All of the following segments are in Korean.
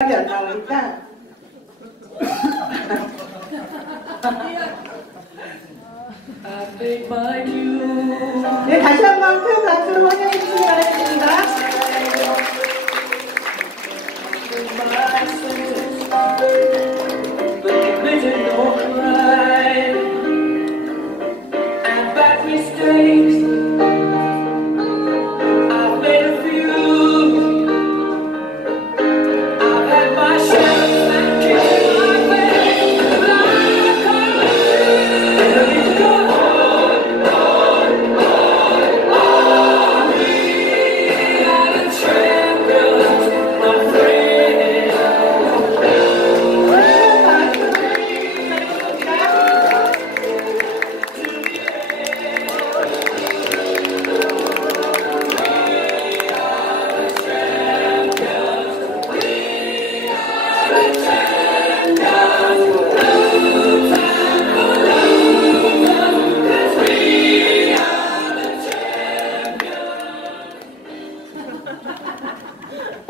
안 나오니까. 네, 다시 한번 큰 박수로 환영해 주시기 바라겠습니다.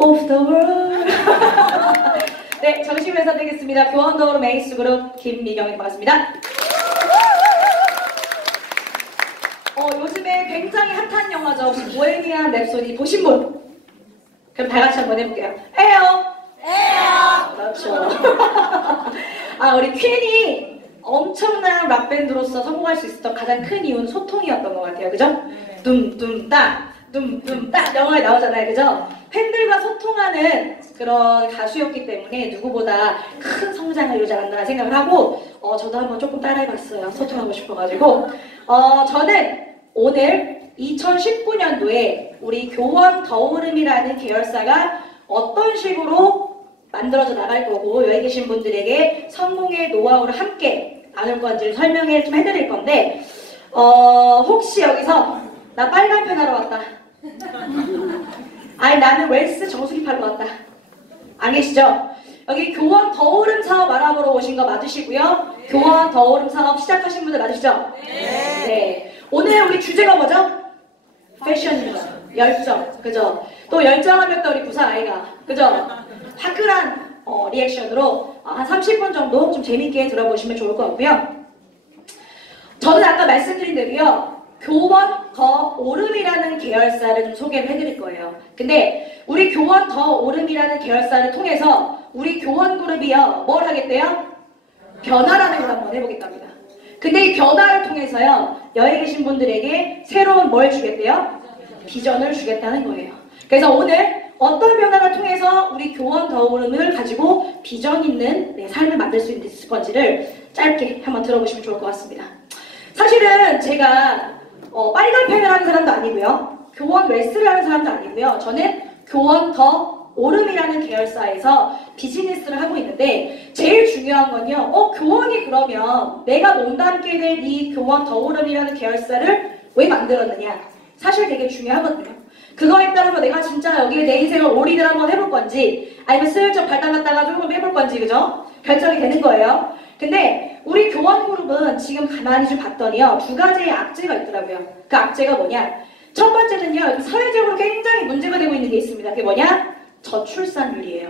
Of the world. 네, 정식으로 인사드리겠습니다. 교원더오름 에이스 그룹 김미경입니다. 반갑습니다. 요즘에 굉장히 핫한 영화죠. 혹시 보헤미안 랩소디 보신 분? 그럼 다 같이 한번 해볼게요. 에요. 그렇죠. 우리 퀸이 엄청난 락밴드로서 성공할 수 있었던 가장 큰 이유는 소통이었던 것 같아요. 그죠? 둠둠따 둠둠따 영화에 나오잖아요. 그죠? 팬들과 소통하는 그런 가수였기 때문에 누구보다 큰 성장을 이루지 않았나 생각을 하고 저도 한번 조금 따라해봤어요. 소통하고 싶어가지고 저는 오늘 2019년도에 우리 교원 더오름이라는 계열사가 어떤 식으로 만들어져 나갈 거고 여기 계신 분들에게 성공의 노하우를 함께 나눌 건지를 설명을 좀 해드릴 건데 혹시 여기서 나 빨간 펜 하러 왔다, 아니 나는 웰스 정수기 팔러 왔다 안 계시죠? 여기 교원 더오름 사업 알아보러 오신 거 맞으시고요. 네. 교원 더오름 사업 시작하신 분들 맞으시죠? 네. 오늘 우리 주제가 뭐죠? 패션입니다. 열정, 그죠? 또 열정하면 또 우리 부산 아이가, 그죠? 화끈한 리액션으로 한 30분 정도 좀 재밌게 들어보시면 좋을 것 같고요. 저는 아까 말씀드린 대로요, 교원 더오름이라는 계열사를 좀 소개를 해드릴 거예요. 근데 우리 교원 더오름이라는 계열사를 통해서 우리 교원 그룹이요, 뭘 하겠대요? 변화라는 걸 한번 해보겠답니다. 근데 이 변화를 통해서요, 여기 계신 분들에게 새로운 뭘 주겠대요? 비전을 주겠다는 거예요. 그래서 오늘 어떤 변화를 통해서 우리 교원 더오름을 가지고 비전 있는 삶을 만들 수 있을 건지를 짧게 한번 들어보시면 좋을 것 같습니다. 사실은 제가 빨간 펜을 하는 사람도 아니고요, 교원 웨스를 하는 사람도 아니고요, 저는 교원 더오름이라는 계열사에서 비즈니스를 하고 있는데 제일 중요한 건요, 교원이 그러면 내가 몸담게 될 이 교원 더오름이라는 계열사를 왜 만들었느냐, 사실 되게 중요하거든요. 그거에 따라서 내가 진짜 여기에 내 인생을 올인을 한번 해볼 건지 아니면 슬쩍 발당 갔다가 조금 해볼 건지, 그죠? 결정이 되는 거예요. 근데 우리 교원그룹은 지금 가만히 좀 봤더니요, 두 가지의 악재가 있더라고요. 그 악재가 뭐냐? 첫 번째는요, 사회적으로 굉장히 문제가 되고 있는 게 있습니다. 그게 뭐냐? 저출산율이에요.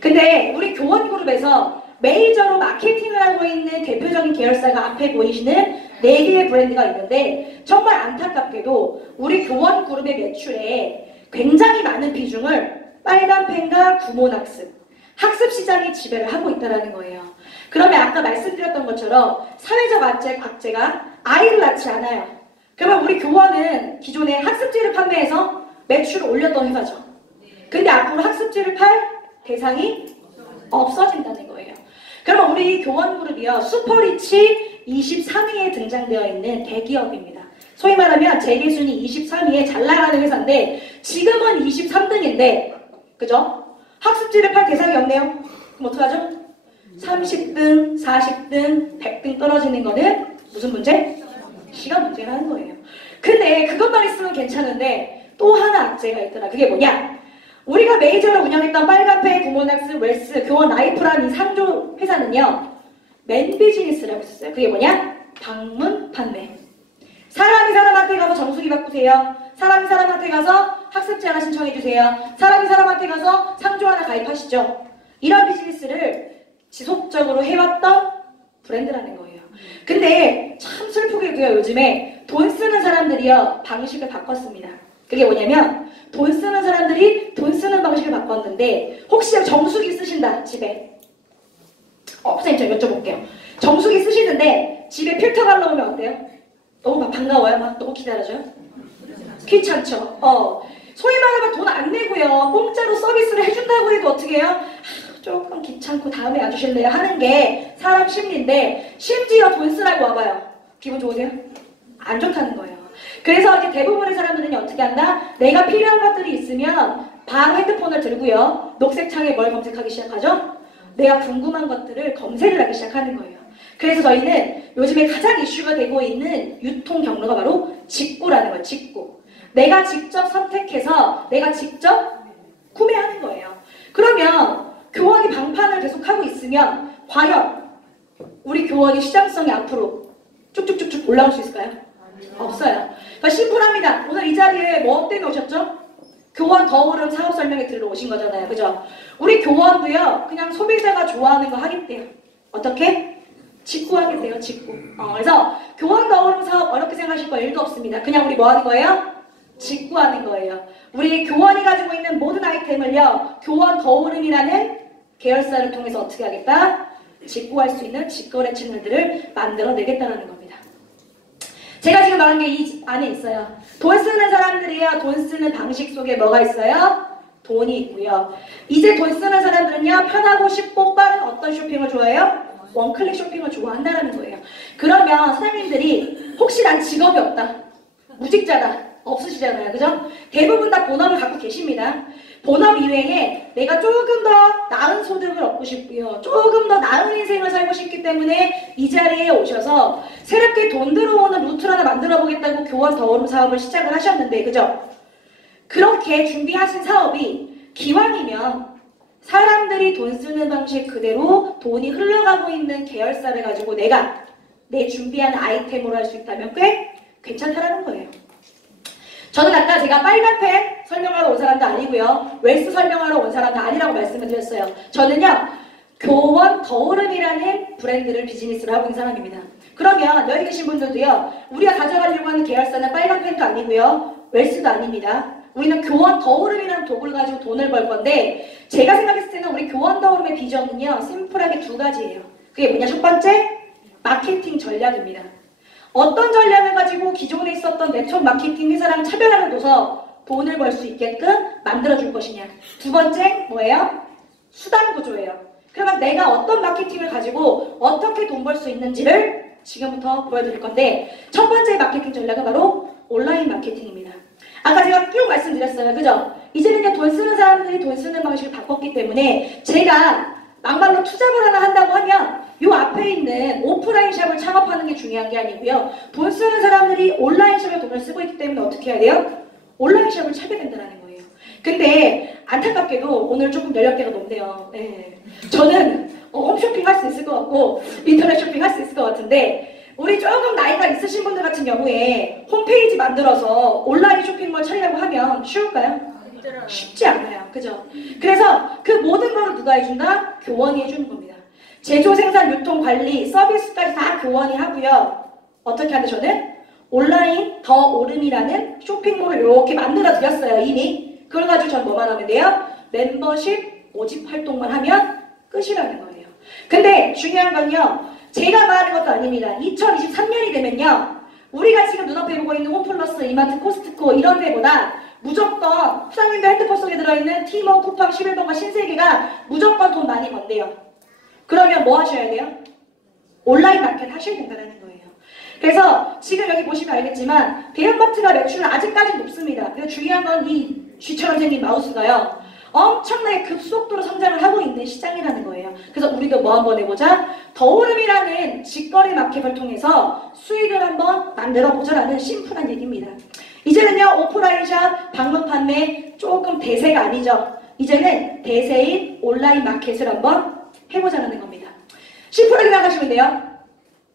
근데 우리 교원그룹에서 메이저로 마케팅을 하고 있는 대표적인 계열사가 앞에 보이시는 4개의 브랜드가 있는데 정말 안타깝게도 우리 교원그룹의 매출에 굉장히 많은 비중을 빨간펜과 구몬학습, 학습 시장이 지배를 하고 있다는 거예요. 그러면 아까 말씀드렸던 것처럼 사회적 악재가 아이를 낳지 않아요. 그러면 우리 교원은 기존에 학습지를 판매해서 매출을 올렸던 회사죠. 근데 앞으로 학습지를 팔 대상이 없어진다는 거예요. 그러면 우리 교원그룹이요, 슈퍼리치 23위에 등장되어 있는 대기업입니다. 소위 말하면 재계순위 23위에 잘 나가는 회사인데 지금은 23등인데, 그죠? 학습지를 팔 대상이 없네요. 그럼 어떡하죠? 30등, 40등, 100등 떨어지는 거는 무슨 문제? 시간 문제라는 거예요. 근데 그것만 있으면 괜찮은데 또 하나 악재가 있더라. 그게 뭐냐? 우리가 메이저로 운영했던 빨간펜, 구몬학습, 웰스, 교원 라이프라는 이 3조 회사는요, 맨 비즈니스를 하고 있었어요. 그게 뭐냐? 방문 판매. 사람이 사람한테 가서 정수기 바꾸세요. 사람이 사람한테 가서 학습지 하나 신청해주세요. 사람이 사람한테 가서 상조 하나 가입하시죠. 이런 비즈니스를 지속적으로 해왔던 브랜드라는 거예요. 근데 참 슬프게도요, 요즘에 돈 쓰는 사람들이요, 방식을 바꿨습니다. 그게 뭐냐면 돈 쓰는 사람들이 돈 쓰는 방식을 바꿨는데, 혹시 정수기 쓰신다, 집에? 선생님, 저 여쭤볼게요. 정수기 쓰시는데 집에 필터가 나오면 어때요? 너무 반가워요? 막 너무 기다려줘요? 귀찮죠? 소위 말하면 돈 안 내고요, 공짜로 서비스를 해준다고 해도 어떻게 해요? 조금 귀찮고 다음에 와주실래요? 하는 게 사람 심리인데, 심지어 돈 쓰라고 와봐요. 기분 좋으세요? 안 좋다는 거예요. 그래서 이렇게 대부분의 사람들은 어떻게 한다? 내가 필요한 것들이 있으면 바로 핸드폰을 들고요, 녹색 창에 뭘 검색하기 시작하죠? 내가 궁금한 것들을 검색을 하기 시작하는 거예요. 그래서 저희는 요즘에 가장 이슈가 되고 있는 유통 경로가 바로 직구라는 거예요. 직구. 내가 직접 선택해서 내가 직접 구매하는 거예요. 그러면 교원이 방판을 계속하고 있으면 과연 우리 교원이 시장성이 앞으로 쭉쭉쭉쭉 올라올 수 있을까요? 없어요. 그러니까 심플합니다. 오늘 이 자리에 뭐 때문에 오셨죠? 교원 더오름 사업 설명회 들으러 오신 거잖아요. 그죠? 우리 교원도요, 그냥 소비자가 좋아하는 거 하겠대요. 어떻게? 직구하겠대요, 직구. 그래서 교원 더오름 사업 어렵게 생각하실 거 1도 없습니다. 그냥 우리 뭐 하는 거예요? 직구하는 거예요. 우리 교원이 가지고 있는 모든 아이템을요, 교원 더오름이라는 계열사를 통해서 어떻게 하겠다? 직구할 수 있는 직거래 채널들을 만들어내겠다는 겁니다. 제가 지금 말한 게 이 안에 있어요. 돈 쓰는 사람들이요, 돈 쓰는 방식 속에 뭐가 있어요? 돈이 있고요. 이제 돈 쓰는 사람들은요, 편하고 쉽고 빠른 어떤 쇼핑을 좋아해요? 원클릭 쇼핑을 좋아한다는 거예요. 그러면 사장님들이 혹시 난 직업이 없다, 무직자다, 없으시잖아요. 그죠? 대부분 다 본업을 갖고 계십니다. 본업 이외에 내가 조금 더 나은 소득을 얻고 싶고요, 조금 더 나은 인생을 살고 싶기 때문에 이 자리에 오셔서 새롭게 돈 들어오는 루트를 하나 만들어 보겠다고 교원 더오름 사업을 시작을 하셨는데, 그죠? 그렇게 준비하신 사업이 기왕이면 사람들이 돈 쓰는 방식 그대로 돈이 흘러가고 있는 계열사를 가지고 내가 내 준비한 아이템으로 할 수 있다면 꽤 괜찮다라는 거예요. 저는 아까 제가 빨간 펜 설명하러 온 사람도 아니고요, 웰스 설명하러 온 사람도 아니라고 말씀을 드렸어요. 저는요, 교원 더오름이라는 브랜드를 비즈니스로 하고 있는 사람입니다. 그러면 여기 계신 분들도요, 우리가 가져가려고 하는 계열사는 빨간 펜도 아니고요, 웰스도 아닙니다. 우리는 교원 더오름이라는 도구를 가지고 돈을 벌 건데, 제가 생각했을 때는 우리 교원 더오름의 비전은요, 심플하게 2가지예요. 그게 뭐냐? 첫 번째, 마케팅 전략입니다. 어떤 전략을 가지고 기존에 있었던 네트워크 마케팅 회사랑 차별화를 둬서 돈을 벌 수 있게끔 만들어줄 것이냐. 2번째 뭐예요? 수단 구조예요. 그러면 내가 어떤 마케팅을 가지고 어떻게 돈 벌 수 있는지를 지금부터 보여드릴 건데, 첫 번째 마케팅 전략은 바로 온라인 마케팅입니다. 아까 제가 쭉 말씀드렸어요. 그죠? 이제는요, 돈 쓰는 사람들이 돈 쓰는 방식을 바꿨기 때문에 제가 막말로 투잡을 하나 한다고 하면 요 앞에 있는 오프라인 샵을 창업하는 게 중요한 게 아니고요, 돈 쓰는 사람들이 온라인 샵에 돈을 쓰고 있기 때문에 어떻게 해야 돼요? 온라인 샵을 찾게 된다는 거예요. 근데 안타깝게도 오늘 조금 연령대가 높네요. 네. 저는 홈쇼핑 할 수 있을 것 같고 인터넷 쇼핑 할 수 있을 것 같은데, 우리 조금 나이가 있으신 분들 같은 경우에 홈페이지 만들어서 온라인 쇼핑몰 차리려고 하면 쉬울까요? 쉽지 않아요. 그죠? 그래서 그 모든 걸 누가 해준다? 교원이 해주는 겁니다. 제조, 생산, 유통, 관리, 서비스까지 다 교원이 하고요. 어떻게 하는데 저는 온라인 더오름이라는 쇼핑몰을 이렇게 만들어 드렸어요. 이미. 그걸 가지고 저는 뭐만 하면 돼요? 멤버십 모집 활동만 하면 끝이라는 거예요. 근데 중요한 건요, 제가 말하는 것도 아닙니다. 2023년이 되면요, 우리가 지금 눈앞에 보고 있는 홈플러스, 이마트, 코스트코 이런 데보다 무조건 사장님들 핸드폰 속에 들어있는 티모, 쿠팡, 11번과 신세계가 무조건 돈 많이 번대요. 그러면 뭐 하셔야 돼요? 온라인 마켓 하셔야 된다는 거예요. 그래서 지금 여기 보시면 알겠지만 대형마트가 매출은 아직까지 높습니다. 근데 중요한 건 이 쥐처럼 생긴 마우스가요, 엄청나게 급속도로 성장을 하고 있는 시장이라는 거예요. 그래서 우리도 뭐 한번 해보자? 더오름이라는 직거래 마켓을 통해서 수익을 한번 만들어 보자라는 심플한 얘기입니다. 이제는요, 오프라인 샵, 방문 판매 조금 대세가 아니죠. 이제는 대세인 온라인 마켓을 한번 해보자는 겁니다. 심플하게 생각하시면 돼요.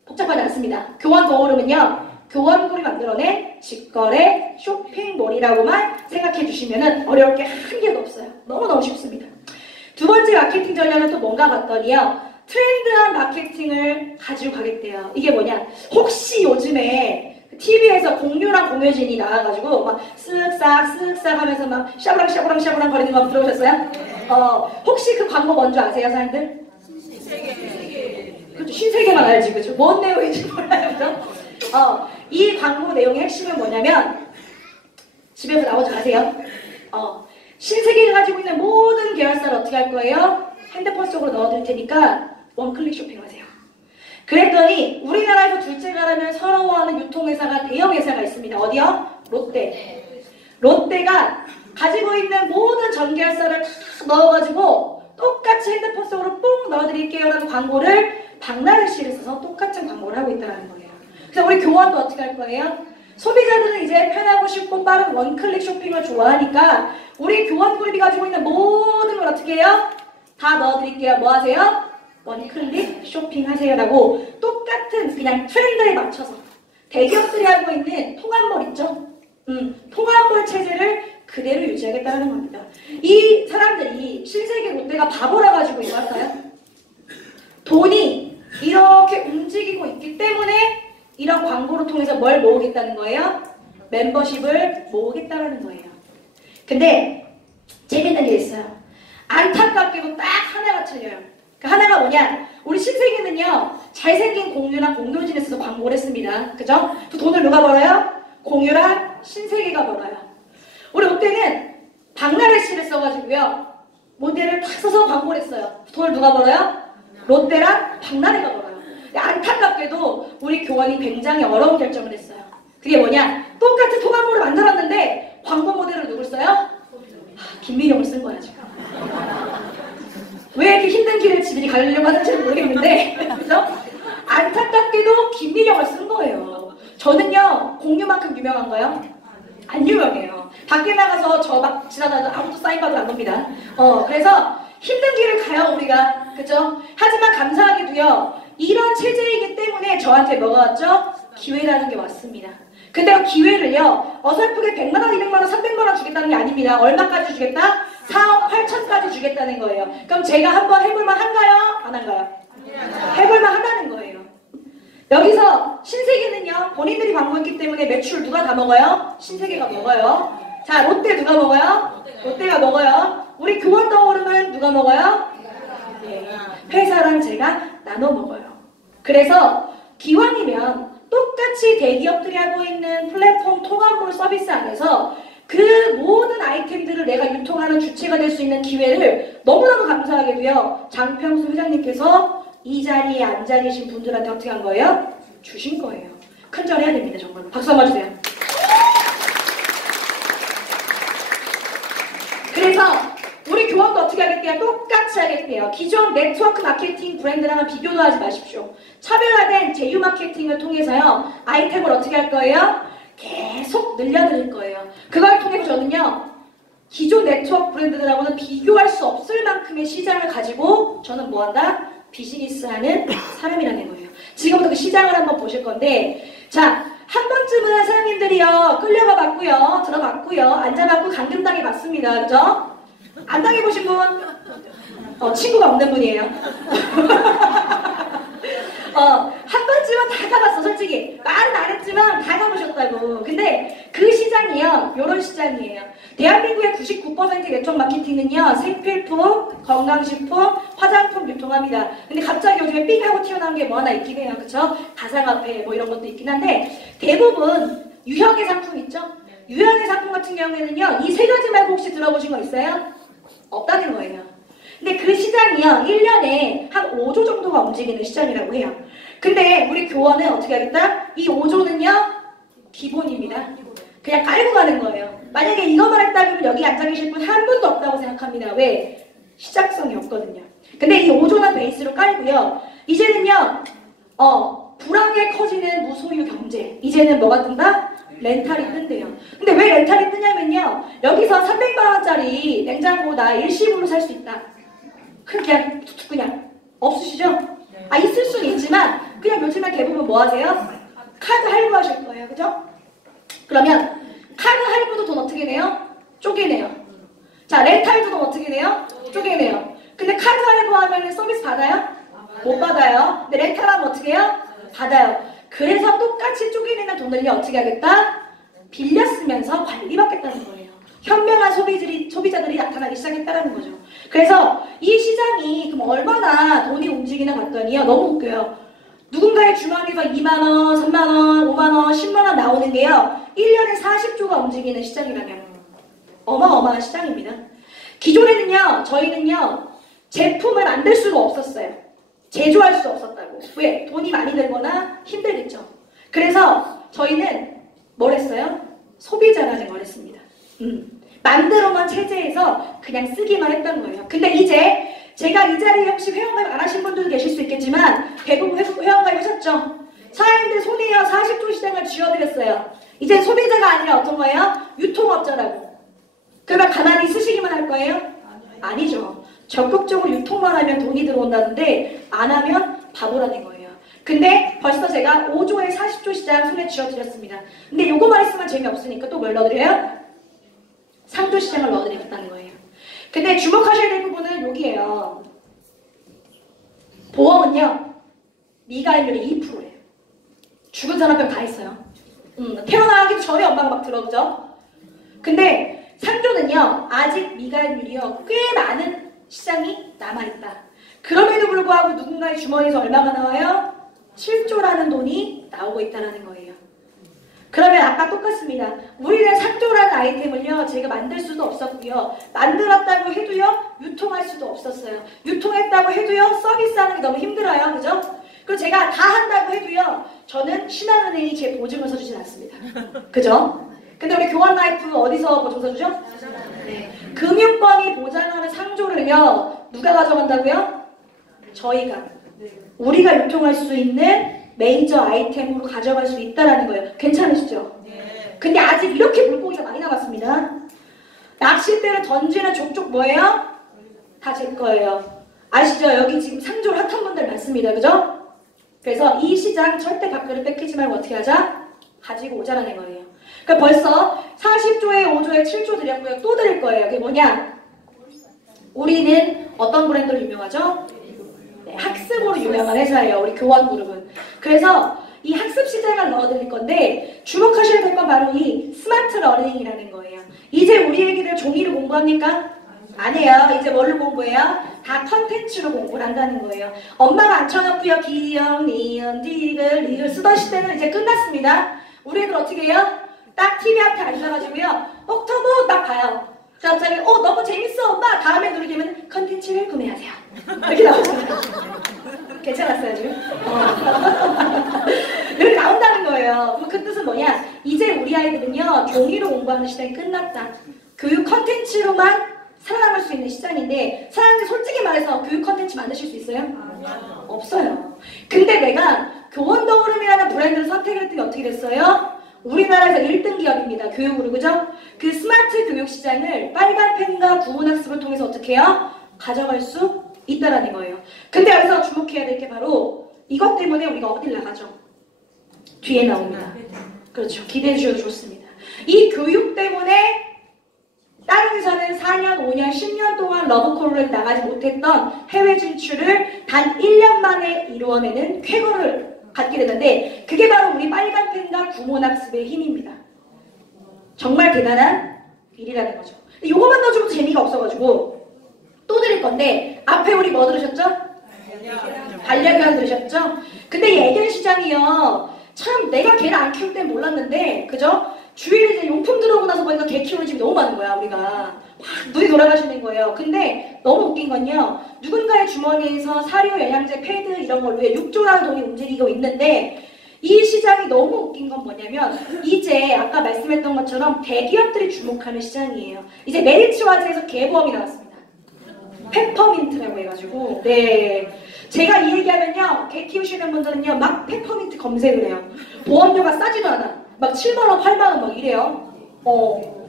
복잡하지 않습니다. 교원 더오름은요, 교원몰이 만들어낸 직거래 쇼핑몰이라고만 생각해 주시면 어려울 게 한 개도 없어요. 너무너무 쉽습니다. 두 번째 마케팅 전략은 또 뭔가 봤더니요. 트렌드한 마케팅을 가지고 가겠대요. 이게 뭐냐? 혹시 요즘에 TV에서 공유랑 공효진이 나와가지고 막 쓱싹 하면서 막 샤브랑 거리는 거 들어보셨어요? 혹시 그 광고 뭔지 아세요, 사람들? 신세계. 그렇죠. 신세계만 알지, 그죠? 뭔 내용인지 몰라요, 그죠? 이 광고 내용의 핵심은 뭐냐면 집에서 나오지 마세요. 신세계가 가지고 있는 모든 계열사를 어떻게 할 거예요? 핸드폰 속으로 넣어드릴 테니까 원클릭 쇼핑하세요. 그랬더니 우리나라에서 둘째 가라면 서러워하는 유통회사가 대형회사가 있습니다. 어디요? 롯데. 롯데가 가지고 있는 모든 전계열사를 다 넣어가지고 똑같이 핸드폰 속으로 뽕 넣어드릴게요 라는 광고를 박나래 씨를 써서 똑같은 광고를 하고 있다는 거예요. 그래서 우리 교환도 어떻게 할 거예요? 소비자들은 이제 편하고 쉽고 빠른 원클릭 쇼핑을 좋아하니까 우리 교환그룹이 가지고 있는 모든 걸 어떻게 해요? 다 넣어드릴게요. 뭐 하세요? 원클릭 쇼핑하세요 라고 똑같은 그냥 트렌드에 맞춰서 대기업들이 하고 있는 통합몰 있죠? 통합몰 체제를 그대로 유지하겠다는 겁니다. 이 사람들이 신세계 롯데가 바보라 가지고 이거 할까요? 돈이 이렇게 움직이고 있기 때문에 이런 광고를 통해서 뭘 모으겠다는 거예요? 멤버십을 모으겠다는 거예요. 근데 재밌는 게 있어요. 안타깝게도 딱 하나가 틀려요. 그 하나가 뭐냐? 우리 신세계는요. 잘생긴 공유랑 공효진에 써서 광고를 했습니다. 그죠? 그 돈을 누가 벌어요? 공유랑 신세계가 벌어요. 우리 롯데는 박나래 씨를 써가지고요. 모델을 탁 써서 광고를 했어요. 돈을 누가 벌어요? 롯데랑 박나래가 벌어요. 안타깝게도 우리 교원이 굉장히 어려운 결정을 했어요. 그게 뭐냐? 똑같은 통합물을 만들었는데 광고 모델을 누굴 써요? 김민영을 쓴 거야 지금. 왜 이렇게 힘든 길을 지들이 가려고 하는지 모르겠는데 그죠? 안타깝게도 김민영을 쓴 거예요. 저는요 공유만큼 유명한가요? 안 유명해요. 밖에 나가서 저 막 지나다녀도 아무도 사인받으러 안 옵니다. 그래서 힘든 길을 가요 우리가. 그죠? 하지만 감사하게도요 이런 체제이기 때문에 저한테 뭐가 왔죠? 기회라는 게 왔습니다. 근데 그 기회를요 어설프게 100만원, 200만원, 300만원 주겠다는 게 아닙니다. 얼마까지 주겠다? 4억 8천까지 주겠다는 거예요. 그럼 제가 한번 해볼만 한가요? 안 한가요? 해볼만 하다는 거예요. 여기서 신세계는요 본인들이 광고했기 때문에 매출 누가 다 먹어요? 신세계가 먹어요. 자 롯데 누가 먹어요? 롯데가 먹어요. 우리 교원 더오름은 누가 먹어요? 네, 회사랑 제가 나눠 먹어요. 그래서 기왕이면 똑같이 대기업들이 하고 있는 플랫폼 통합몰 서비스 안에서 그 모든 아이템들을 내가 유통하는 주체가 될 수 있는 기회를 너무나도 감사하게도요 장평수 회장님께서 이 자리에 앉아 계신 분들한테 어떻게 한 거예요? 주신 거예요. 큰절해야 됩니다. 정말 박수 한번 주세요. 그래서 우리 교원도 어떻게 하겠대요? 똑같이 하겠대요. 기존 네트워크 마케팅 브랜드랑은 비교도 하지 마십시오. 차별화된 제휴 마케팅을 통해서요 아이템을 어떻게 할 거예요? 계속 늘려드릴 거예요. 그걸 통해서 저는요 기존 네트워크 브랜드들하고는 비교할 수 없을 만큼의 시장을 가지고 저는 뭐한다? 비즈니스하는 사람이라는 거예요. 지금부터 그 시장을 한번 보실 건데 자 한 번쯤은 사장님들이요 끌려가 봤고요 들어봤고요 앉아봤고 감금당해 봤습니다. 그죠? 안 당해보신 분? 친구가 없는 분이에요. 한 번쯤은 다 가봤어 솔직히. 말은 안 했지만 다 가보셨다고. 근데 그 시장이요 요런 시장이에요. 대한민국의 99%의 네트워크 마케팅은요 생필품, 건강식품, 화장품 유통합니다. 근데 갑자기 요즘에 삑 하고 튀어나온 게 뭐 하나 있긴 해요. 그쵸? 가상화폐 뭐 이런 것도 있긴 한데 대부분 유형의 상품 있죠? 유형의 상품 같은 경우에는요 이 세 가지 말고 혹시 들어보신 거 있어요? 없다는 거예요. 근데 그 시장이요 1년에 한 5조 정도가 움직이는 시장이라고 해요. 근데 우리 교원은 어떻게 하겠다? 이 5조는요 기본입니다. 그냥 깔고 가는 거예요. 만약에 이것만 했다 그러면 여기 앉아 계실 분 한 분도 없다고 생각합니다. 왜? 시작성이 없거든요. 근데 이 5조는 베이스로 깔고요. 이제는요 불황에 커지는 무소유 경제. 이제는 뭐가 뜬다? 렌탈이 뜬대요. 근데 왜 렌탈이 뜨냐면요 여기서 300만원짜리 냉장고 나 일시불로 살 수 있다. 그냥 툭툭 그냥 없으시죠? 있을 수는 있지만 그냥 요즘에 대부분 뭐 하세요? 카드 할부하실 거예요. 그죠? 그러면 카드 할부도 돈 어떻게 내요? 쪼개내요. 자 렌탈도 돈 어떻게 내요? 쪼개내요. 카드 할부하면 서비스 받아요? 못 받아요. 근데 렌탈하면 어떻게 해요? 받아요. 그래서 똑같이 쪼개내는 돈을 어떻게 하겠다? 빌려 쓰면서 관리받겠다는 거예요. 현명한 소비자들이 나타나기 시작했다는 거죠. 그래서 이 시장이 그럼 얼마나 돈이 움직이나 봤더니요. 너무 웃겨요. 누군가의 주머니에서 2만원, 3만원, 5만원, 10만원 나오는 게요. 1년에 40조가 움직이는 시장이라면 어마어마한 시장입니다. 기존에는요. 저희는요. 제품을 만들 수가 없었어요. 제조할 수 없었다고. 왜? 돈이 많이 들거나 힘들겠죠. 그래서 저희는 뭘 했어요? 소비자라는 걸 했습니다. 만들어만 체제에서 그냥 쓰기만 했던 거예요. 근데 이제 제가 이 자리에 혹시 회원가입 안 하신 분들도 계실 수 있겠지만 대부분 회원가입 하셨죠? 사장님들 손에요 40조 시장을 쥐어드렸어요. 이제 소비자가 아니라 어떤 거예요? 유통업자라고. 그러면 가만히 쓰시기만 할 거예요? 아니죠. 적극적으로 유통만 하면 돈이 들어온다는데 안 하면 바보라는 거예요. 근데 벌써 제가 5조에 40조 시장 손에 쥐어드렸습니다. 근데 요거만 있으면 재미없으니까 또 뭘 넣어드려요? 상조 시장을 넣어드리겠다는 거예요. 근데 주목하셔야 될 부분은 여기에요. 보험은요. 미가입률이 2%예요. 죽은 사람병 다 있어요. 태어나기 전에 엄마가 막 들어오죠. 근데 상조는요. 아직 미가입률이요. 꽤 많은 시장이 남아있다. 그럼에도 불구하고 누군가의 주머니에서 얼마가 나와요? 7조라는 돈이 나오고 있다는 거예요. 그러면 아까 똑같습니다. 우리는 상조라는 아이템을요. 제가 만들 수도 없었고요. 만들었다고 해도요. 유통할 수도 없었어요. 유통했다고 해도요. 서비스하는 게 너무 힘들어요. 그죠? 그리고 제가 다 한다고 해도요. 저는 신한은행이 제 보증을 서주진 않습니다. 그죠? 근데 우리 교환라이프 어디서 보증 서주죠? 네. 금융권이 보장하는 상조를요. 누가 가져간다고요? 저희가. 우리가 유통할 수 있는 메이저 아이템으로 가져갈 수 있다는 거예요. 괜찮으시죠? 네. 근데 아직 이렇게 물고기가 많이 남았습니다. 낚싯대를 던지는 족족 뭐예요? 다 제 거예요. 아시죠? 여기 지금 상조를 핫한 분들 많습니다. 그죠? 그래서 이 시장 절대 밖으로 뺏기지 말고 어떻게 하자? 가지고 오자라는 거예요. 그러니까 벌써 40조에 5조에 7조 드렸고요. 또 드릴 거예요. 그게 뭐냐? 우리는 어떤 브랜드로 유명하죠? 네, 학습으로 유명한 회사예요. 우리 교환그룹은. 그래서 이 학습 시장을 넣어드릴 건데 주목하셔야 될 건 바로 이 스마트 러닝이라는 거예요. 이제 우리 애기들 종이로 공부합니까? 아니에요. 이제 뭘로 공부해요? 다 컨텐츠로 공부를 한다는 거예요. 엄마가 앉혀놓고요. 기역, 니은, 디귿, 리을 쓰던 시대는 이제 끝났습니다. 우리 애들 어떻게 해요? 딱 TV 앞에 앉아가지고요. 옥토브 딱 봐요. 갑자기 너무 재밌어 엄마. 다음에 누르기면 컨텐츠를 구매하세요. 이렇게 나오잖아요. 괜찮았어요 지금? 여기 나온다는 거예요. 그럼 그 뜻은 뭐냐? 이제 우리 아이들은요. 종이로 공부하는 시대가 끝났다. 교육 컨텐츠로만 살아남을 수 있는 시장인데 사장님 솔직히 말해서 교육 컨텐츠 만드실 수 있어요? 아니요. 없어요. 근데 내가 교원더오름이라는 브랜드를 선택을 했더니 어떻게 됐어요? 우리나라에서 1등 기업입니다. 교육으로. 그죠? 그 스마트 교육 시장을 빨간 펜과 구문학습을 통해서 어떻게 해요? 가져갈 수 있다라는 거예요. 근데 여기서 주목해야 될 게 바로 이것 때문에 우리가 어딜 나가죠? 뒤에 나옵니다. 그렇죠. 기대해 주셔도 좋습니다. 이 교육 때문에 다른 회사는 4년, 5년, 10년 동안 러브콜을 나가지 못했던 해외 진출을 단 1년 만에 이루어내는 쾌거를 갖게 되는데 그게 바로 우리 빨간펜과 구몬학습의 힘입니다. 정말 대단한 일이라는 거죠. 이거만 넣어주면 재미가 없어가지고 또 드릴 건데 앞에 우리 뭐 들으셨죠? 반려견 들으셨죠? 근데 이 애견 시장이요. 참 내가 개를 안 키울 땐 몰랐는데 그죠? 주위에 이제 용품 들어오고 나서 보니까 개 키우는 집이 너무 많은 거야. 우리가 막 눈이 돌아가시는 거예요. 근데 너무 웃긴 건요. 누군가의 주머니에서 사료, 영양제, 패드 이런 걸로 6조라는 돈이 움직이고 있는데 이 시장이 너무 웃긴 건 뭐냐면 이제 아까 말씀했던 것처럼 대기업들이 주목하는 시장이에요. 이제 메리츠와즈에서 개보험이 나왔습니다. 페퍼민트라고 해가지고 네. 제가 이 얘기하면요. 개 키우시는 분들은요. 막 페퍼민트 검색을 해요. 보험료가 싸지도 않아. 막 7만원, 8만원 막 이래요.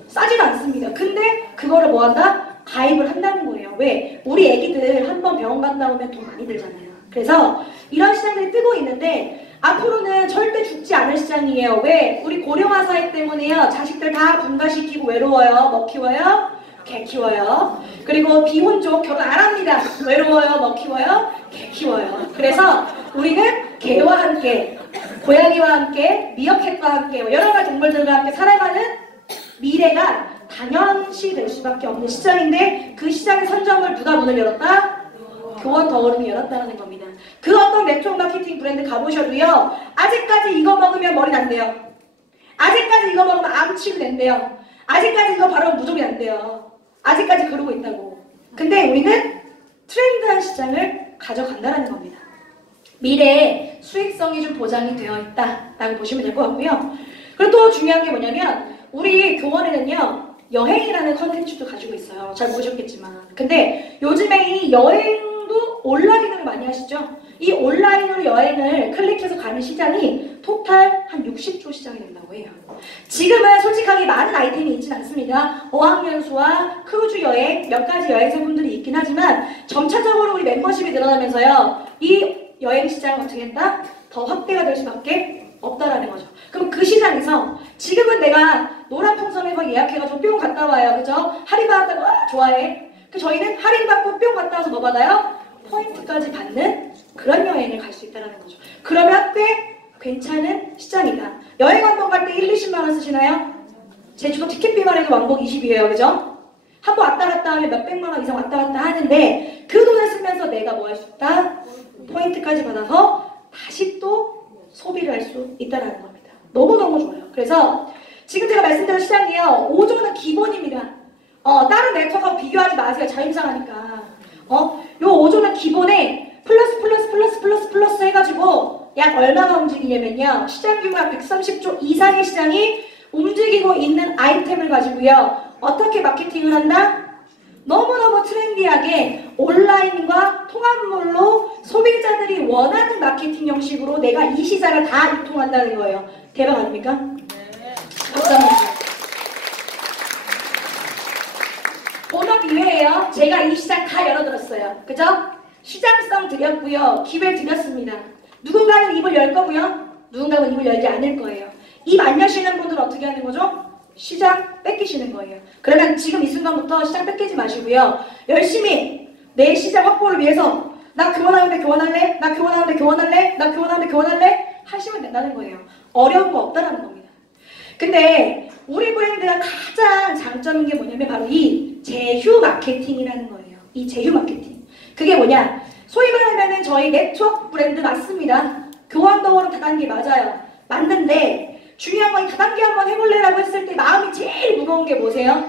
싸지도 않습니다. 근데 그거를 뭐 한다? 가입을 한다는 거예요. 왜? 우리 애기들 한 번 병원 갔다 오면 돈 많이 들잖아요. 그래서 이런 시장들이 뜨고 있는데 앞으로는 절대 죽지 않을 시장이에요. 왜? 우리 고령화 사회 때문에요. 자식들 다 분가시키고 외로워요. 뭐 키워요? 개 키워요. 그리고 비혼족 결혼 안 합니다. 외로워요. 뭐 키워요? 개 키워요. 그래서 우리는 개와 함께, 고양이와 함께, 미어캣과 함께, 여러 가지 동물들과 함께 살아가는 미래가 당연시 될 수밖에 없는 시장인데, 그 시장의 선점을 누가 문을 열었다? 교원 더오름이 열었다는 겁니다. 그 어떤 네트워크 마케팅 브랜드 가보셔도요, 아직까지 이거 먹으면 머리 난대요. 아직까지 이거 먹으면 암치료 된대요. 아직까지 이거 바르면 무좀이 안 돼요. 아직까지 그러고 있다고. 근데 우리는 트렌드한 시장을 가져간다는 겁니다. 미래에 수익성이 좀 보장이 되어 있다라고 보시면 될 것 같고요. 그리고 또 중요한 게 뭐냐면, 우리 교원에는요, 여행이라는 컨텐츠도 가지고 있어요. 잘 모르셨겠지만. 근데 요즘에 이 여행도 온라인으로 많이 하시죠? 이 온라인으로 여행을 클릭해서 가는 시장이 토탈 한 60조 시장이 된다고 해요. 지금은 솔직하게 많은 아이템이 있진 않습니다. 어학연수와 크루즈 여행, 몇 가지 여행 상품들이 있긴 하지만 점차적으로 우리 멤버십이 늘어나면서요, 이 여행 시장은 어떻게 된다? 더 확대가 될 수밖에 없다라는 거죠. 그럼 그 시장에서 지금은 내가 노란 풍선에서 예약해가지고 뿅 갔다 와요. 그죠? 할인 받았다고 좋아해. 저희는 할인 받고 뿅 갔다 와서 뭐 받아요? 포인트까지 받는 그런 여행을 갈 수 있다는 거죠. 그러면 꽤 괜찮은 시장이다. 여행 한 번 갈 때 1, 20만 원 쓰시나요? 제주도 티켓비만 해도 왕복 20이에요. 그죠? 한 번 왔다 갔다 하면 몇백만 원 이상 왔다 갔다 하는데, 그 돈을 쓰면서 내가 뭐 할 수 있다? 포인트까지 받아서 다시 또 소비를 할 수 있다는 겁니다. 너무너무 좋아요. 그래서 지금 제가 말씀드린 시장이요, 5조는 기본입니다. 다른 네트워크하고 비교하지 마세요. 자임상하니까. 요 5조는 기본에 플러스 해가지고 약 얼마가 움직이냐면요, 시장 규모가 130조 이상의 시장이 움직이고 있는 아이템을 가지고요, 어떻게 마케팅을 한다? 너무너무 트렌디하게 온라인과 통합물로 소비자들이 원하는 마케팅 형식으로 내가 이 시장을 다 유통한다는 거예요. 대박 아닙니까? 네. 감사합니다. 본업 이외에요, 제가 이 시장 다 열어들었어요. 그죠? 시장성 드렸고요, 기회 드렸습니다. 누군가는 입을 열 거고요, 누군가는 입을 열지 않을 거예요. 입 안 여시는 분들은 어떻게 하는 거죠? 시장 뺏기시는 거예요. 그러면 지금 이 순간부터 시장 뺏기지 마시고요, 열심히 내 시장 확보를 위해서 나 교원하는데 교원할래? 나 교원하는데 교원할래? 나 교원하는데 교원할래? 하시면 된다는 거예요. 어려운 거 없다라는 겁니다. 근데 우리 브랜드가 가장 장점인 게 뭐냐면 바로 이 제휴 마케팅이라는 거예요. 이 제휴 마케팅. 그게 뭐냐? 소위 말하면 저희 네트워크 브랜드 맞습니다. 교원 더오름 다단계 맞아요. 맞는데 중요한 건 다단계 한번 해볼래라고 했을 때 마음이 제일 무거운 게 뭐세요?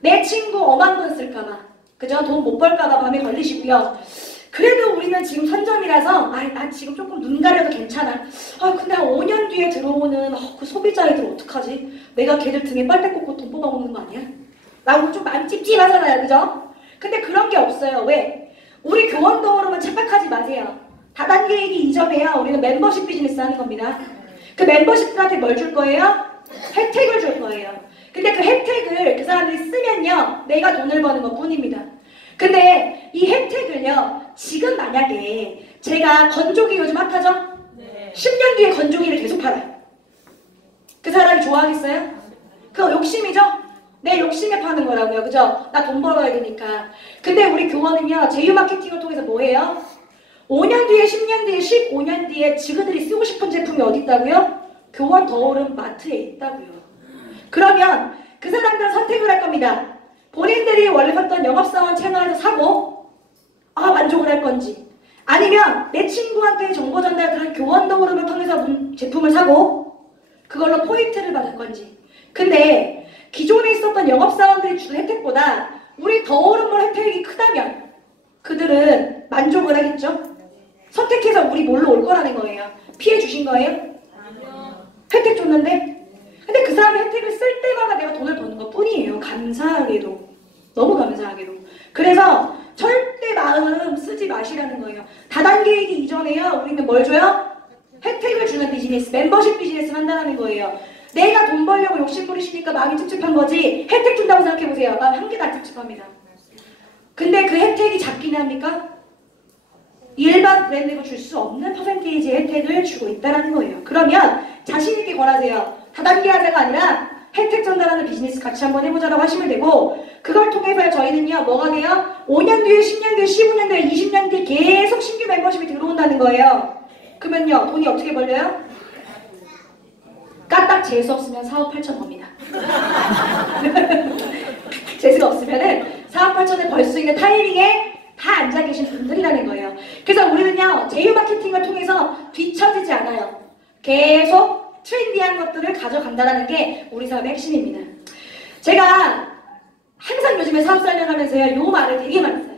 내 친구 엄한 돈 쓸까봐. 그죠? 돈 못 벌까봐 마음에 걸리시고요. 그래도 우리는 지금 선점이라서 나 지금 조금 눈 가려도 괜찮아. 근데 5년 뒤에 들어오는 그 소비자애들 어떡하지? 내가 걔들 등에 빨대 꽂고 돈 뽑아먹는 거 아니야? 라고 좀 많이 찝찝하잖아요. 그죠? 근데 그런 게 없어요. 왜? 우리 교원 더오름은 착각하지 마세요. 다단계이기 이전에요, 우리는 멤버십 비즈니스 하는 겁니다. 그 멤버십들한테 뭘 줄 거예요? 혜택을 줄 거예요. 근데 그 혜택을 그 사람들이 쓰면요, 내가 돈을 버는 것 뿐입니다. 근데 이 혜택을요, 지금 만약에 제가 건조기 요즘 핫하죠? 네. 10년 뒤에 건조기를 계속 팔아요. 그 사람이 좋아하겠어요? 그거 욕심이죠? 내 욕심에 파는 거라고요. 그죠? 나 돈 벌어야 되니까. 근데 우리 교원은요, 제휴 마케팅을 통해서 뭐 해요? 5년 뒤에, 10년 뒤에, 15년 뒤에 지그들이 쓰고 싶은 제품이 어디 있다고요? 교원 더오름 마트에 있다고요. 그러면 그 사람들은 선택을 할 겁니다. 본인들이 원래 샀던 영업사원 채널에서 사고 만족을 할 건지, 아니면 내 친구한테 정보 전달들은 교원 더오름을 통해서 제품을 사고 그걸로 포인트를 받을 건지. 근데 기존에 있었던 영업사원들이 주는 혜택보다 우리 더오름몰 혜택이 크다면 그들은 만족을 하겠죠? 선택해서 우리 몰로 올 거라는 거예요. 피해 주신 거예요? 아니요. 혜택 줬는데? 근데 그 사람이 혜택을 쓸 때마다 내가 돈을 버는 것 뿐이에요. 감사하게도. 너무 감사하게도. 그래서 절대 마음 쓰지 마시라는 거예요. 다단계이기 이전에요, 우리는 뭘 줘요? 혜택을 주는 비즈니스, 멤버십 비즈니스를 한다는 거예요. 내가 돈 벌려고 욕심 부리시니까 마음이 찝찝한 거지, 혜택 준다고 생각해보세요. 마음 한 개도 안 찝찝합니다. 근데 그 혜택이 작긴 합니까? 일반 브랜드가 줄 수 없는 퍼센테이지의 혜택을 주고 있다는 거예요. 그러면 자신있게 권하세요. 다단계 하자가 아니라 혜택 전달하는 비즈니스 같이 한번 해보자라고 하시면 되고, 그걸 통해서 저희는요 뭐가 돼요? 5년 뒤에, 10년 뒤에, 15년 뒤에, 20년 뒤에 계속 신규 멤버십이 들어온다는 거예요. 그러면요 돈이 어떻게 벌려요? 까딱 재수 없으면 4억 8천 법니다. 재수가 없으면은 4억 8천을 벌 수 있는 타이밍에 다 앉아 계신 분들이라는 거예요. 그래서 우리는요 제휴 마케팅을 통해서 뒤처지지 않아요. 계속 트렌디한 것들을 가져간다는 게 우리 사업의 핵심입니다. 제가 항상 요즘에 사업 설명하면서요 요 말을 되게 많이 써요.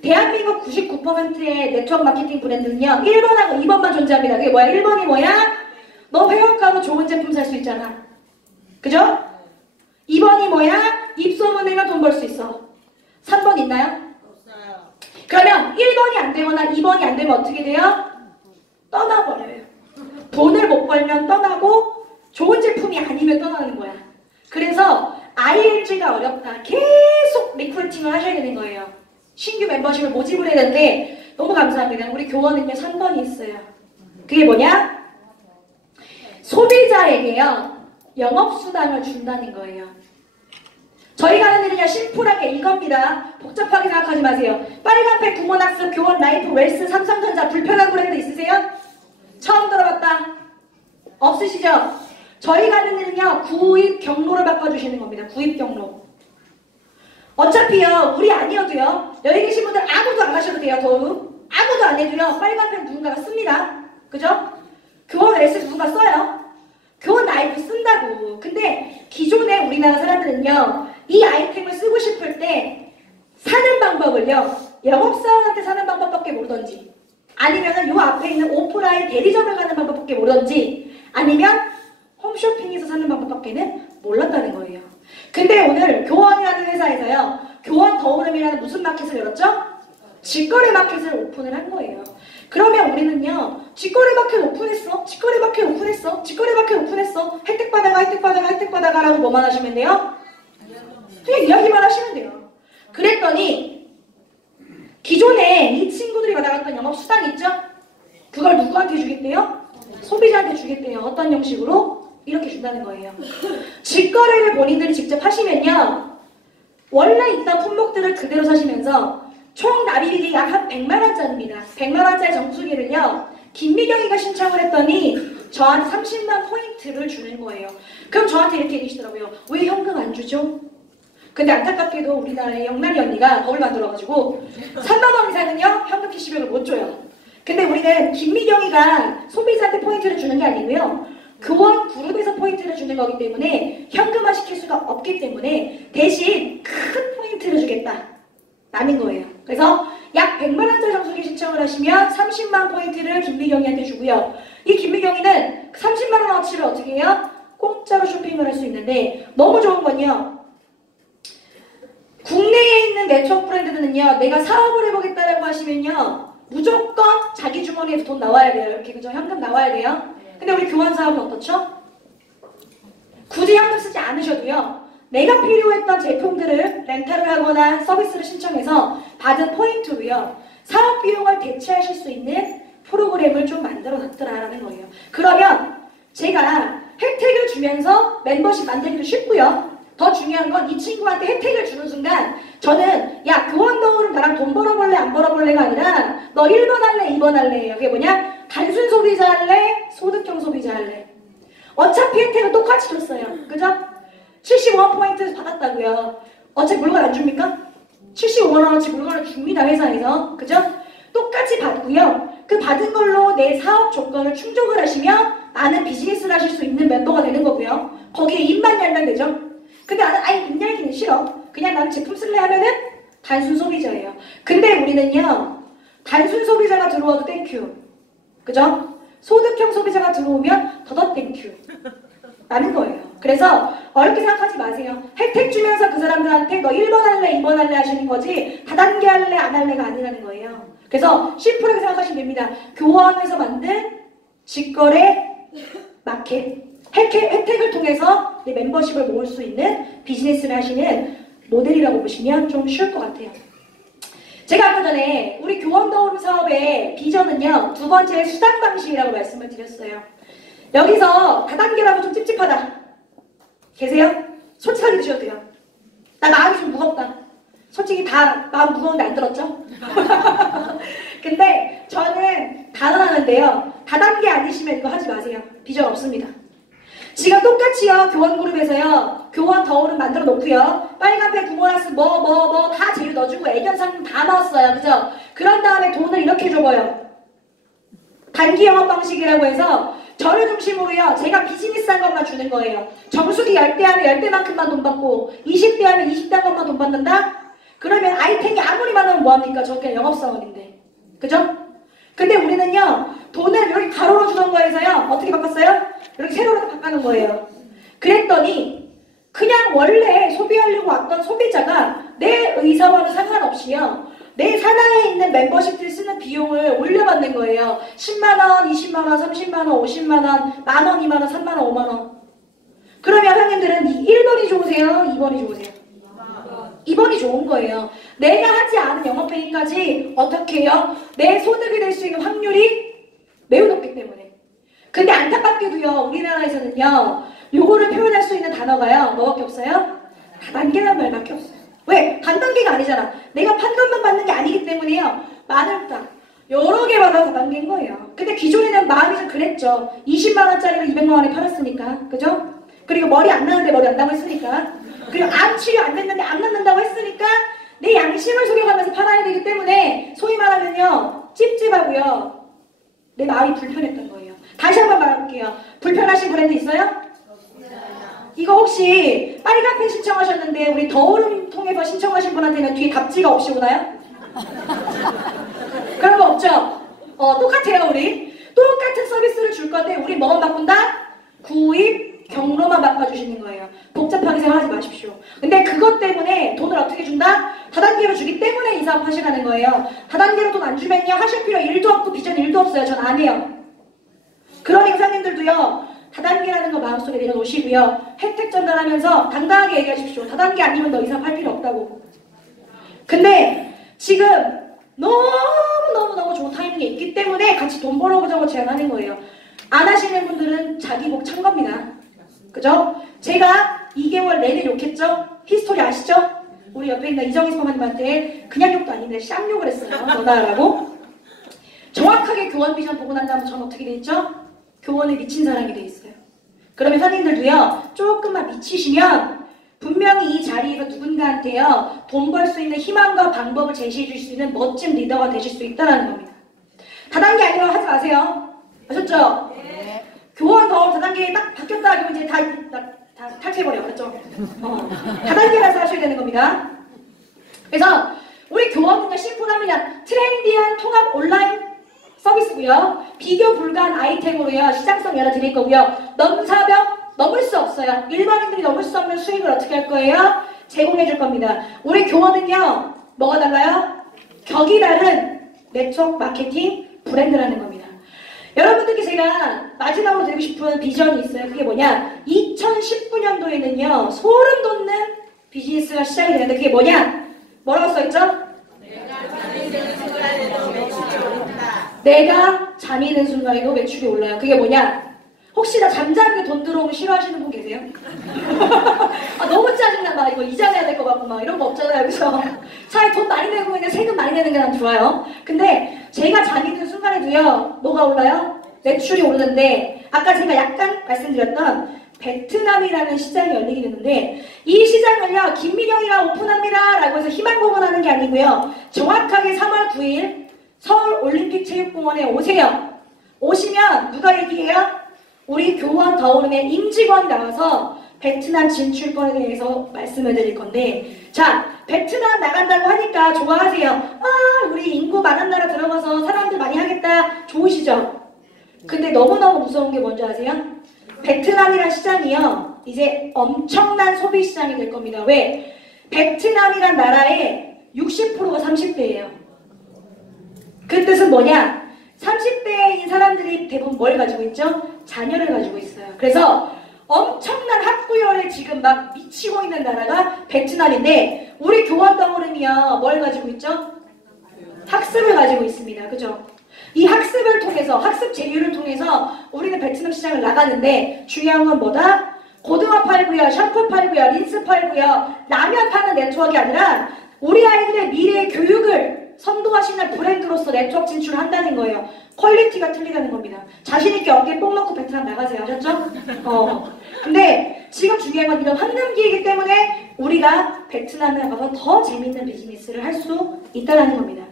대한민국 99%의 네트워크 마케팅 브랜드는요 1번하고 2번만 존재합니다. 그게 뭐야? 1번이 뭐야? 너 회원가로 좋은 제품 살 수 있잖아. 그죠? 2번이 뭐야? 입소문 내면 돈 벌 수 있어. 3번 있나요? 없어요. 그러면 1번이 안 되거나 2번이 안 되면 어떻게 돼요? 떠나버려요. 돈을 못 벌면 떠나고 좋은 제품이 아니면 떠나는 거야. 그래서 ILG가 어렵다. 계속 리크루팅을 하셔야 되는 거예요. 신규 멤버십을 모집을 해야 되는데 너무 감사합니다. 우리 교원은요 3번이 있어요. 그게 뭐냐? 소비자에게요 영업수당을 준다는 거예요. 저희가 하는 일은요 심플하게 이겁니다. 복잡하게 생각하지 마세요. 빨간펜, 구몬학습, 교원, 라이프, 웰스, 삼성전자 불편한 브랜드 있으세요? 처음 들어봤다? 없으시죠? 저희가 하는 일은요 구입 경로를 바꿔주시는 겁니다. 구입 경로. 어차피요 우리 아니어도요 여기 계신 분들 아무도 안 하셔도 돼요. 더욱 아무도 안 해도요 빨간펜 누군가가 씁니다. 그죠? 교원 웰스 누군가 써요. 교원 라이프 쓴다고. 근데 기존에 우리나라 사람들은요 이 아이템을 쓰고 싶을 때 사는 방법을요 영업사원한테 사는 방법밖에 모르던지, 아니면 요 앞에 있는 오프라인 대리점을 가는 방법밖에 모르던지, 아니면 홈쇼핑에서 사는 방법밖에는 몰랐다는 거예요. 근데 오늘 교원이라는 회사에서요 교원 더오름이라는 무슨 마켓을 열었죠? 직거래 마켓을 오픈을 한 거예요. 그러면 우리는요 직거래 마켓 오픈했어, 직거래 마켓 오픈했어, 직거래 마켓 오픈했어, 혜택 받아가, 혜택 받아가, 혜택 받아가 라고 뭐만 하시면 돼요? 그냥 이야기만 하시면 돼요. 그랬더니 기존에 이 친구들이 받아갔던 영업수당 있죠? 그걸 누구한테 주겠대요? 소비자한테 주겠대요. 어떤 형식으로? 이렇게 준다는 거예요. 직거래를 본인들이 직접 하시면요 원래 있던 품목들을 그대로 사시면서 총 납입이 약 한 100만원짜리입니다. 100만원짜리 정수기를요 김미경이가 신청을 했더니 저한테 30만 포인트를 주는 거예요. 그럼 저한테 이렇게 얘기하시더라고요. 왜 현금 안 주죠? 근데 안타깝게도 우리나라의 영란이 언니가 덕을 만들어가지고 3만원 이상은요 현금 캐시백을 못 줘요. 근데 우리는 김미경이가 소비자한테 포인트를 주는 게 아니고요 교원 그룹에서 포인트를 주는 거기 때문에 현금화 시킬 수가 없기 때문에 대신 큰 포인트를 주겠다 라는 거예요. 그래서 약 100만원짜리 정수기 신청을 하시면 30만 포인트를 김미경이한테 주고요. 이 김미경이는 30만원어치를 어떻게 해요? 공짜로 쇼핑을 할 수 있는데 너무 좋은 건요 국내에 있는 네트워크 브랜드들은요 내가 사업을 해보겠다라고 하시면요 무조건 자기 주머니에서 돈 나와야 돼요. 이렇게 그죠? 현금 나와야 돼요. 근데 우리 교원 사업은 어떻죠? 굳이 현금 쓰지 않으셔도요 내가 필요했던 제품들을 렌탈을 하거나 서비스를 신청해서 받은 포인트로요 사업 비용을 대체하실 수 있는 프로그램을 좀 만들어 놨더라라는 거예요. 그러면 제가 혜택을 주면서 멤버십 만들기도 쉽고요 더 중요한 건 이 친구한테 혜택을 주는 순간 저는 야 교원 더오름 나랑 돈 벌어볼래 안 벌어볼래가 아니라 너 1번 할래 2번 할래예요. 그게 뭐냐? 단순 소비자 할래? 소득형 소비자 할래? 어차피 혜택은 똑같이 줬어요. 그죠? 75원 포인트 받았다고요. 어차피 물건 안 줍니까? 75만원어치 물건을 줍니다. 회사에서. 그죠? 똑같이 받고요. 그 받은 걸로 내 사업 조건을 충족을 하시면 많은 비즈니스를 하실 수 있는 멤버가 되는 거고요. 거기에 입만 열면 되죠. 근데 나는 아예 입 열기는 싫어. 그냥 나는 제품 쓸래 하면은 단순 소비자예요. 근데 우리는요 단순 소비자가 들어와도 땡큐. 그죠? 소득형 소비자가 들어오면 더더 땡큐 라는 거예요. 그래서 어렵게 생각하지 마세요. 혜택 주면서 그 사람들한테 너 1번 할래 2번 할래 하시는 거지 다단계 할래 안 할래가 아니라는 거예요. 그래서 심플하게 생각하시면 됩니다. 교원에서 만든 직거래 마켓 혜택을 통해서 내 멤버십을 모을 수 있는 비즈니스를 하시는 모델이라고 보시면 좀 쉬울 것 같아요. 제가 아까 전에 우리 교원 더오름 사업의 비전은요 2번째 수당 방식이라고 말씀을 드렸어요. 여기서 다단계라고 좀 찝찝하다. 계세요? 솔직하게 드셔도 돼요. 나 마음이 좀 무겁다. 솔직히 다 마음 무거운데 안 들었죠? 근데 저는 단언하는데요. 다단계 아니시면 이거 하지 마세요. 비전 없습니다. 지금 똑같이요. 교원그룹에서요. 교원 더오름 만들어 놓고요. 빨간펜, 구모나스 뭐 다 재료 넣어주고 애견 상품 다 넣었어요. 그죠? 그런 다음에 돈을 이렇게 줘봐요. 단기 영업 방식이라고 해서 저를 중심으로요. 제가 비즈니스한 것만 주는 거예요. 정수기 10대 하면 10대만큼만 돈 받고 20대 하면 20대 한 것만 돈 받는다? 그러면 아이템이 아무리 많으면 뭐합니까? 저 그냥 영업사원인데. 그죠? 근데 우리는요. 돈을 이렇게 가로로 주던 거에서요. 어떻게 바꿨어요? 이렇게 세로로 바꾸는 거예요. 그랬더니 그냥 원래 소비하려고 왔던 소비자가 내 의사와는 상관없이요. 내 산하에 있는 멤버십들 쓰는 비용을 올려받는 거예요. 10만원, 20만원, 30만원, 50만원, 만원, 2만원, 3만원, 5만원. 그러면 형님들은 1번이 좋으세요? 2번이 좋으세요? 2번이 좋은 거예요. 내가 하지 않은 영업회의까지 어떻게 해요? 내 소득이 될 수 있는 확률이 매우 높기 때문에. 근데 안타깝게도요. 우리나라에서는요. 요거를 표현할 수 있는 단어가요. 뭐밖에 없어요? 다단계란 말밖에 없어요. 왜? 단단계가 아니잖아. 내가 판단만 받는 게 아니기 때문에요. 많을까 여러 개 받아서 단계인 거예요. 근데 기존에는 마음이 좀 그랬죠. 20만원짜리를 200만원에 팔았으니까. 그죠? 그리고 머리 안 나는데 머리 안다고 했으니까. 그리고 암 치료 안 됐는데 암 낳는다고 했으니까 내 양심을 속여가면서 팔아야 되기 때문에 소위 말하면요. 찝찝하고요. 내 마음이 불편했던 거예요. 다시 한번 말해볼게요. 불편하신 브랜드 있어요? 이거 혹시 빨간펜 신청하셨는데 우리 더오름 통해서 신청하신 분한테는 뒤에 답지가 없이 오나요? 그런 거 없죠? 똑같아요 우리. 똑같은 서비스를 줄 건데 우리 뭐만 바꾼다? 구입, 경로만 바꿔주시는 거예요. 복잡하게 생각하지 마십시오. 근데 그것 때문에 돈을 어떻게 준다? 다단계로 주기 때문에 이 사업 하시라는 거예요. 다단계로 돈 안 주면요 하실 필요 1도 없고 비전 1도 없어요. 전 안 해요. 그러니까 사장님들도요. 다단계라는 거 마음속에 내려놓으시고요. 혜택 전달하면서 당당하게 얘기하십시오. 다단계 아니면 더 이상 팔 필요 없다고. 근데 지금 너무 좋은 타이밍에 있기 때문에 같이 돈 벌어보자고 제안하는 거예요. 안 하시는 분들은 자기 목 찬 겁니다. 그죠? 제가 2개월 내내 욕했죠? 히스토리 아시죠? 우리 옆에 있는 이정희 선생님한테 그냥 욕도 아닌데 쌍욕을 했어요. 너다라고. 정확하게 교원 비전 보고 난 다음에 전 어떻게 돼 있죠? 교원에 미친 사람이 돼 있어요. 그러면 선생님들도요. 조금만 미치시면 분명히 이 자리에서 누군가한테요. 돈 벌 수 있는 희망과 방법을 제시해 줄 수 있는 멋진 리더가 되실 수 있다는 겁니다. 다단계 아니라고 하지 마세요. 아셨죠? 네. 교원 더 다단계에 딱 바뀌었다 그러면 이제 다 탈퇴해버려. 그렇죠? 다단계라서 하셔야 되는 겁니다. 그래서 우리 교원은요. 심플합니다. 트렌디한 통합 온라인 서비스고요. 비교 불가한 아이템으로요. 시장성 열어드릴 거고요. 넘사벽 넘을 수 없어요. 일반인들이 넘을 수 없는 수익을 어떻게 할 거예요? 제공해 줄 겁니다. 우리 교원은요. 뭐가 달라요? 격이 다른 네트워크 마케팅 브랜드라는 겁니다. 여러분들께 제가 마지막으로 드리고 싶은 비전이 있어요. 그게 뭐냐? 2019년도에는요. 소름 돋는 비즈니스가 시작이 되는데 그게 뭐냐? 뭐라고 써있죠? 내가 잠이 든 순간에도 매출이 올라요. 그게 뭐냐? 혹시 나 잠자는데 돈 들어오면 싫어하시는 분 계세요? 너무 짜증나. 막 이거 이자 내야 될 것 같고 막 이런 거 없잖아요. 그래서 차라리 돈 많이 내고 그냥 세금 많이 내는 게 난 좋아요. 근데 제가 잠이 든 순간에도요. 뭐가 올라요? 매출이 오르는데 아까 제가 약간 말씀드렸던 베트남이라는 시장이 열리게 되는데 이 시장을요. 김미경이가 오픈합니다. 라고 해서 희망 공언하는 게 아니고요. 정확하게 3월 9일 서울올림픽체육공원에 오세요. 오시면 누가 얘기해요? 우리 교원 더오름의 임직원이 나와서 베트남 진출권에 대해서 말씀을 드릴 건데 자 베트남 나간다고 하니까 좋아하세요. 아 우리 인구 많은 나라 들어가서 사람들 많이 하겠다. 좋으시죠? 근데 너무너무 무서운 게 뭔지 아세요? 베트남이란 시장이요. 이제 엄청난 소비 시장이 될 겁니다. 왜? 베트남이란 나라의 60%가 30대예요. 그 뜻은 뭐냐? 30대인 사람들이 대부분 뭘 가지고 있죠? 자녀를 가지고 있어요. 그래서 엄청난 학구열에 지금 막 미치고 있는 나라가 베트남인데 우리 교원 더오름이요. 뭘 가지고 있죠? 학습을 가지고 있습니다. 그죠? 이 학습을 통해서 학습 제휴를 통해서 우리는 베트남 시장을 나가는데 중요한 건 뭐다? 고등어 팔고요, 샴푸 팔고요, 린스 팔고요, 라면 파는 네트워크가 아니라 우리 아이들의 미래의 교육을 선도하시는 브랜드로서 네트워크 진출을 한다는 거예요. 퀄리티가 틀리다는 겁니다. 자신있게 어깨에 뽕 넣고 베트남 나가세요. 아셨죠? 근데 지금 중요한 건 이런 황금기회이기 때문에 우리가 베트남에 가서 더 재밌는 비즈니스를 할 수 있다는 겁니다.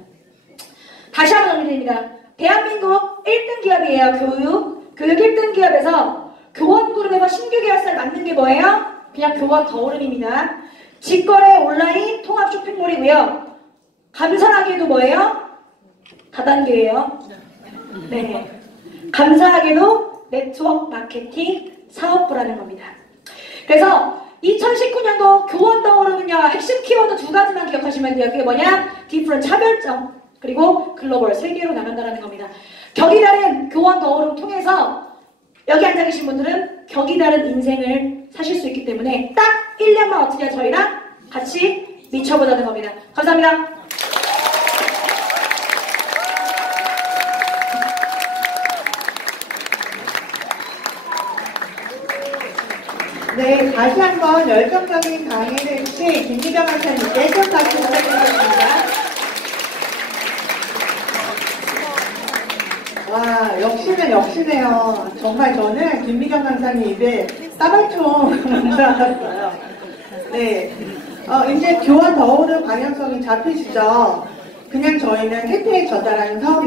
다시 한번 정리드립니다. 대한민국 1등 기업이에요. 교육 1등 기업에서 교원그룹에서 신규 계열사를 만든 게 뭐예요? 그냥 교원 더오름입니다. 직거래 온라인 통합 쇼핑몰이고요. 감사하게도 뭐예요? 다단계예요. 네. 감사하게도 네트워크 마케팅 사업부라는 겁니다. 그래서 2019년도 교원 더오름은요, 핵심 키워드 2가지만 기억하시면 돼요. 그게 뭐냐? 디프런 차별점, 그리고 글로벌 세계로 나간다는 겁니다. 격이 다른 교원 더오름 통해서 여기 앉아 계신 분들은 격이 다른 인생을 사실 수 있기 때문에 딱 1년만 어떻게 저희랑 같이 미쳐보자는 겁니다. 감사합니다. 네, 다시 한번 열정적인 강의를 해주신 김미경 강사님께 큰 박수 부탁드리겠습니다. 와, 역시네요. 정말 저는 김미경 강사님 입에 따발총 감사했어요. 네, 이제 교원 더오름 방향성이 잡히시죠? 그냥 저희는 혜택 전달하는 사업이